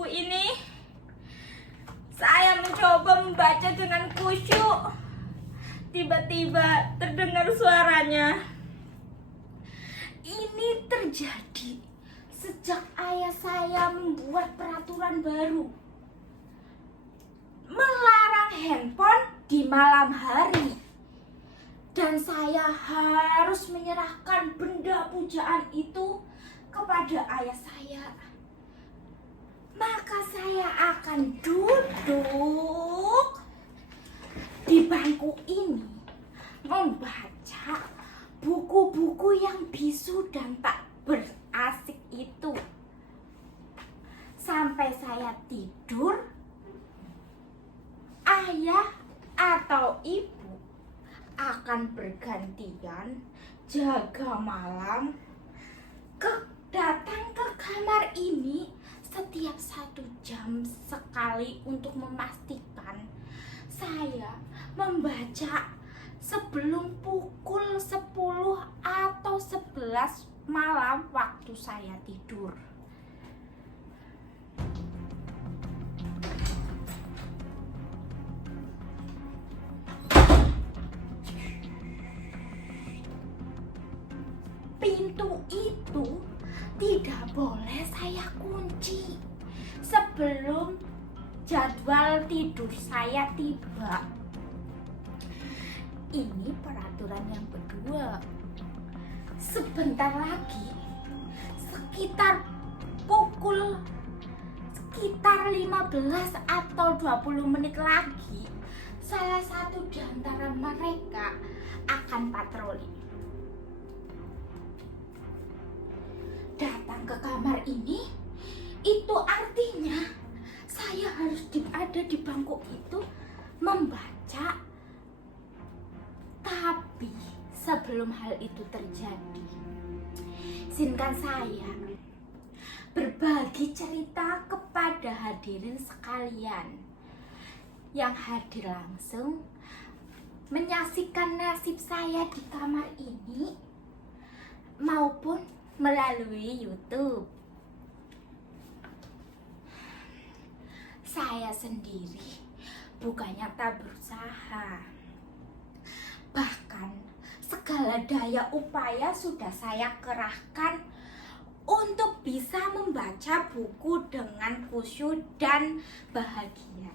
buku ini. Saya mencoba membaca dengan khusyuk. Tiba-tiba terdengar suaranya. Ini terjadi sejak ayah saya membuat peraturan baru, melarang handphone di malam hari. Dan saya harus menyerahkan benda pujaan itu kepada ayah saya. Maka saya akan duduk di bangku ini membaca buku-buku yang bisu dan tak berasik itu sampai saya tidur. Ayah atau ibu akan bergantian jaga malam, datang ke kamar ini setiap 1 jam sekali untuk memastikan saya membaca sebelum pukul 10 atau 11 malam waktu saya tidur. Pintu itu tidak boleh saya kunci sebelum jadwal tidur saya tiba. Ini peraturan yang kedua. Sebentar lagi, sekitar 15 atau 20 menit lagi, salah satu di antara mereka akan patroli. Datang ke kamar ini, itu artinya saya harus ada di bangku itu membaca. Tapi sebelum hal itu terjadi, izinkan saya berbagi cerita kepada hadirin sekalian yang hadir langsung menyaksikan nasib saya di kamar ini maupun melalui YouTube. Saya sendiri bukannya tak berusaha, bahkan segala daya upaya sudah saya kerahkan untuk bisa membaca buku dengan khusyuk dan bahagia.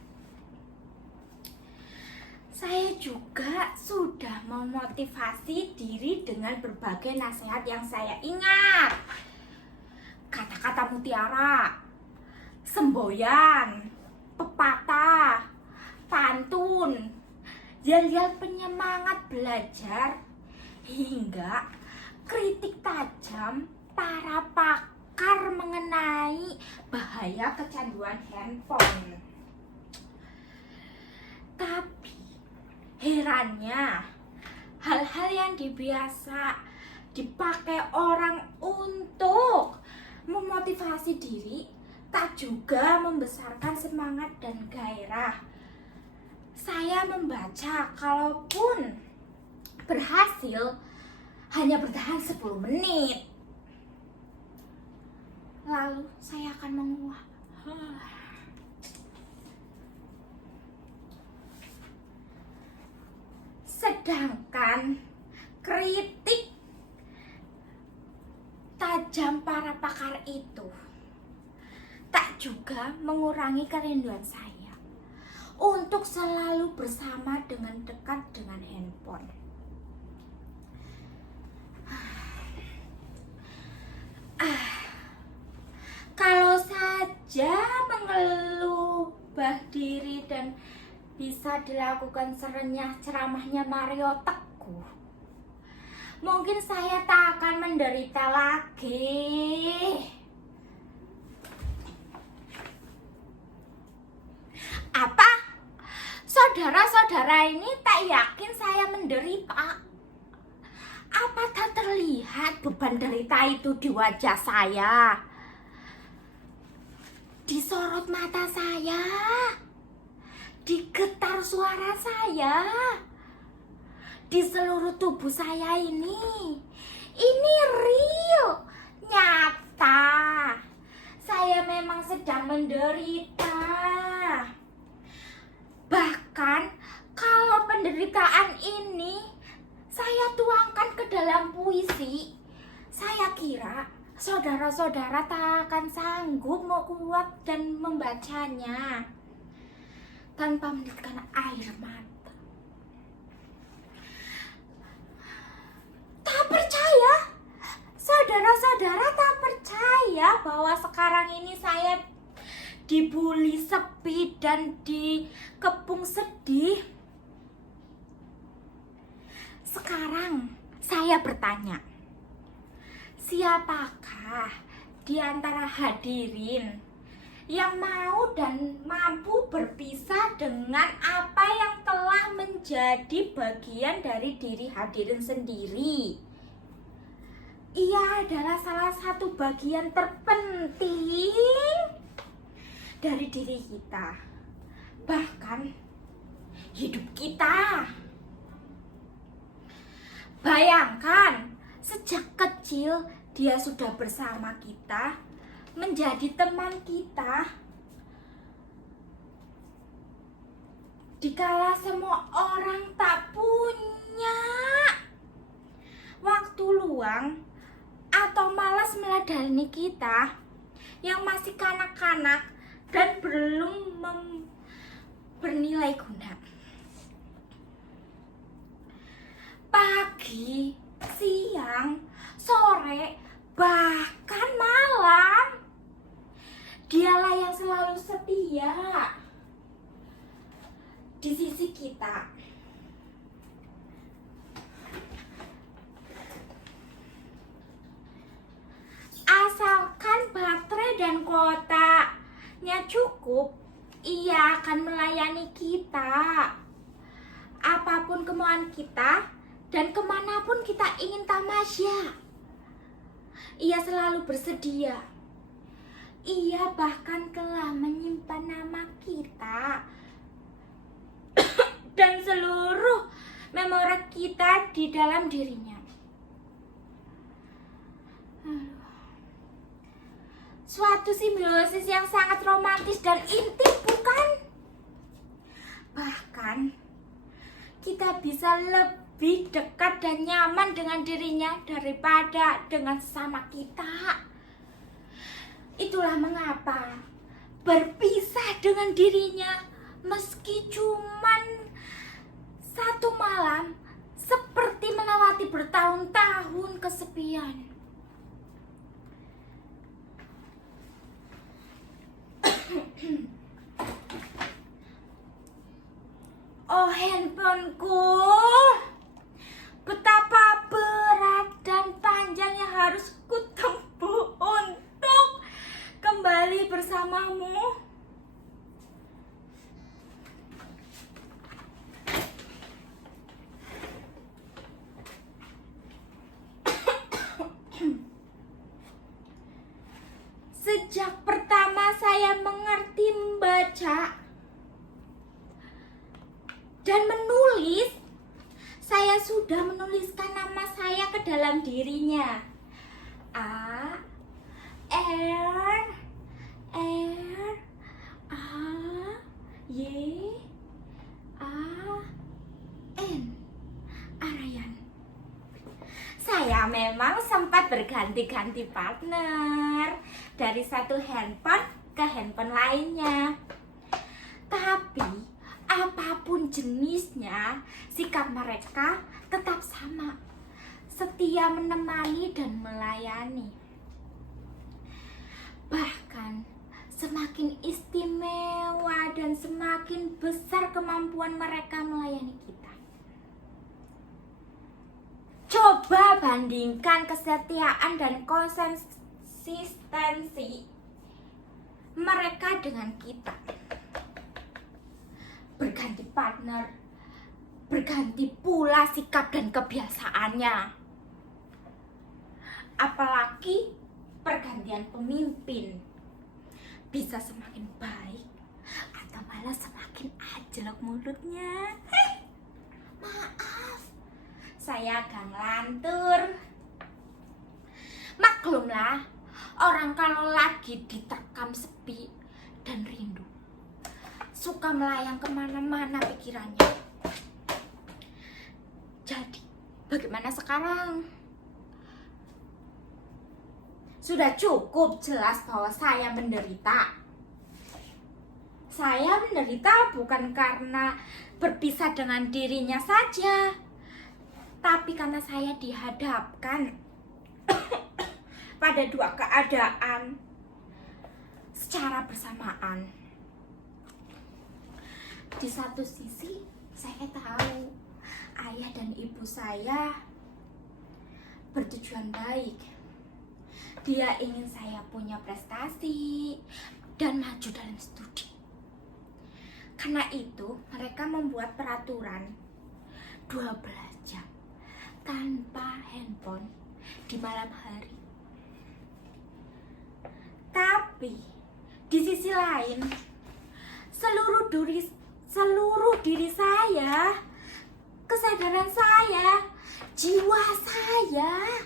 Saya juga sudah memotivasi diri dengan berbagai nasihat yang saya ingat. Kata-kata mutiara, semboyan, pepatah, pantun, yel-yel penyemangat belajar, hingga kritik tajam para pakar mengenai bahaya kecanduan handphone. Tapi herannya, hal-hal yang biasa dipakai orang untuk memotivasi diri tak juga membesarkan semangat dan gairah. Saya membaca, kalaupun berhasil, hanya bertahan 10 menit. Lalu saya akan menguap. Sedangkan kritik tajam para pakar itu tak juga mengurangi kerinduan saya untuk selalu bersama dengan dekat dengan handphone. Kalau saja mengelubah diri dan bisa dilakukan serenyah ceramahnya Mario Teguh, mungkin saya tak akan menderita lagi. Apa? Saudara-saudara ini tak yakin saya menderita? Apa tak terlihat beban derita itu di wajah saya, di sorot mata saya, di getar suara saya, di seluruh tubuh saya ini real, nyata. saya memang sedang menderita. Bahkan kalau penderitaan ini saya tuangkan ke dalam puisi, saya kira saudara-saudara tak akan sanggup mau kuat dan membacanya tanpa menitikan air mata. Tak percaya, saudara-saudara tak percaya bahwa sekarang ini saya dibully, sepi, dan dikepung sedih. Sekarang saya bertanya, siapakah di antara hadirin yang mau dan mampu berpisah dengan apa yang telah menjadi bagian dari diri hadirin sendiri? Ia adalah salah satu bagian terpenting dari diri kita, bahkan hidup kita. Bayangkan, sejak kecil dia sudah bersama kita, menjadi teman kita. Dikala semua orang tak punya waktu luang atau malas meladani kita yang masih kanak-kanak dan belum bernilai guna. Pagi, siang, sore, bahkan malam, dialah yang selalu setia di sisi kita. Asalkan baterai dan kuotanya cukup, ia akan melayani kita. Apapun kemauan kita dan kemanapun kita ingin tamasya, ia selalu bersedia. Ia bahkan telah menyimpan nama kita dan seluruh memori kita di dalam dirinya. Suatu simbiosis yang sangat romantis dan intim, bukan? Bahkan kita bisa lebih dekat dan nyaman dengan dirinya daripada dengan sesama kita. Itulah mengapa berpisah dengan dirinya meski cuman satu malam seperti melewati bertahun-tahun kesepian. Oh handphoneku, betapa berat dan panjangnya harus kutempuh untuk kembali bersamamu. Sejak pertama saya mengerti membaca dan menulis, saya sudah menuliskan nama saya ke dalam dirinya. A, R, A, Y, A, N. Arayan. Saya memang sempat berganti-ganti partner dari satu handphone ke handphone lainnya. Tapi apapun jenisnya, sikap mereka tetap sama, setia menemani dan melayani. Bahkan semakin istimewa dan semakin besar kemampuan mereka melayani kita. Coba bandingkan kesetiaan dan konsistensi mereka dengan kita. Berganti partner, berganti pula sikap dan kebiasaannya. Apalagi pergantian pemimpin, bisa semakin baik atau malah semakin anjlok mulutnya. Maaf, saya agak ngelantur. Maklumlah, Orang kalau lagi diterkam sepi dan rindu, suka melayang kemana-mana pikirannya. Jadi, bagaimana sekarang? Sudah cukup jelas bahwa saya menderita. Saya menderita bukan karena berpisah dengan dirinya saja, tapi karena saya dihadapkan pada dua keadaan secara bersamaan. Di satu sisi, saya tahu ayah dan ibu saya bertujuan baik. Dia ingin saya punya prestasi dan maju dalam studi. Karena itu, mereka membuat peraturan 12 jam tanpa handphone di malam hari. Tapi di sisi lain, seluruh diri saya, kesadaran saya, jiwa saya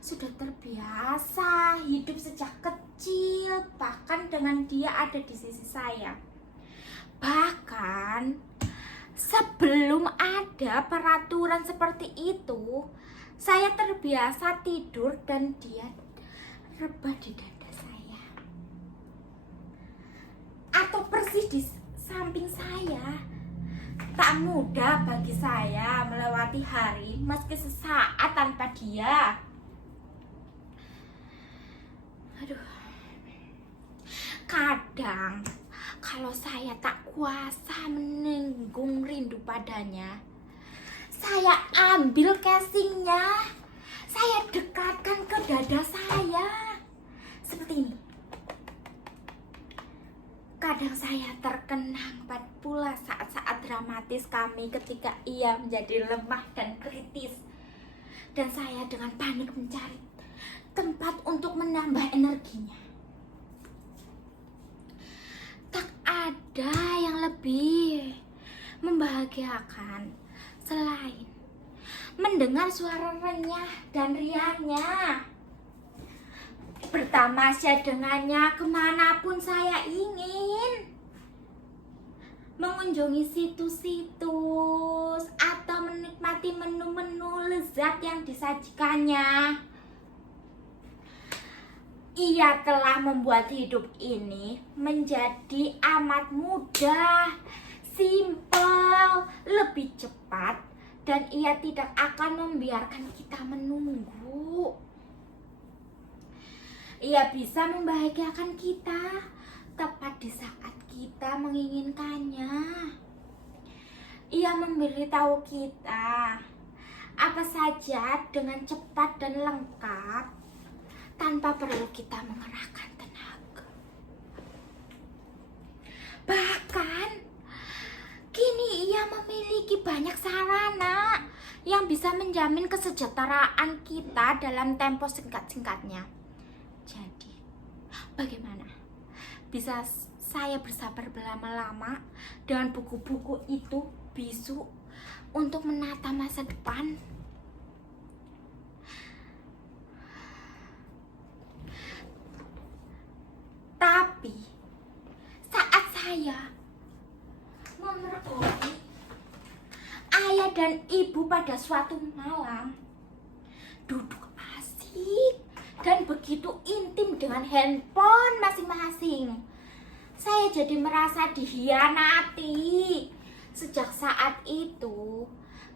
sudah terbiasa hidup sejak kecil, bahkan dengan dia ada di sisi saya. Bahkan sebelum ada peraturan seperti itu, saya terbiasa tidur dan dia rebah di dada saya, atau persis di samping saya. Tak mudah bagi saya melewati hari meski sesaat tanpa dia. Aduh, kadang kalau saya tak kuasa menenggung rindu padanya, saya ambil casingnya, saya dekatkan ke dada saya seperti ini. Kadang saya terkenang pula saat-saat dramatis kami ketika ia menjadi lemah dan kritis, dan saya dengan panik mencari tempat untuk menambah energinya. Tak ada yang lebih membahagiakan selain mendengar suara renyah dan riangnya, bertamasya dengannya kemanapun saya ingin, mengunjungi situs-situs atau menikmati menu-menu lezat yang disajikannya. Ia telah membuat hidup ini menjadi amat mudah, simpel, lebih cepat, dan ia tidak akan membiarkan kita menunggu. Ia bisa membahagiakan kita tepat di saat kita menginginkannya. Ia memberitahu kita apa saja dengan cepat dan lengkap, tanpa perlu kita mengerahkan tenaga. Bahkan kini ia memiliki banyak sarana yang bisa menjamin kesejahteraan kita dalam tempo singkat-singkatnya. Jadi, bagaimana? Bisa saya bersabar berlama-lama dengan buku-buku itu bisu untuk menata masa depan? Tapi saat saya memergoki ayah dan ibu pada suatu malam, duduk asik dan begitu intim dengan handphone masing-masing, saya jadi merasa dihianati. Sejak saat itu,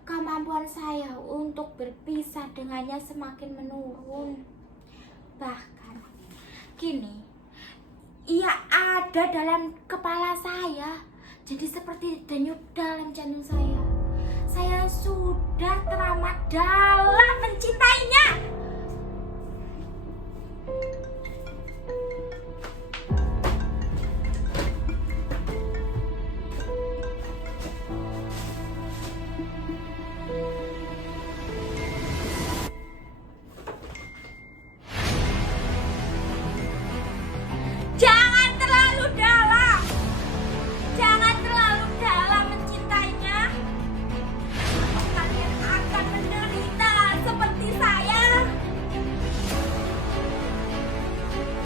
kemampuan saya untuk berpisah dengannya semakin menurun. Bahkan kini ia ada dalam kepala saya, jadi seperti denyut dalam jantung saya. Saya sudah teramat dalam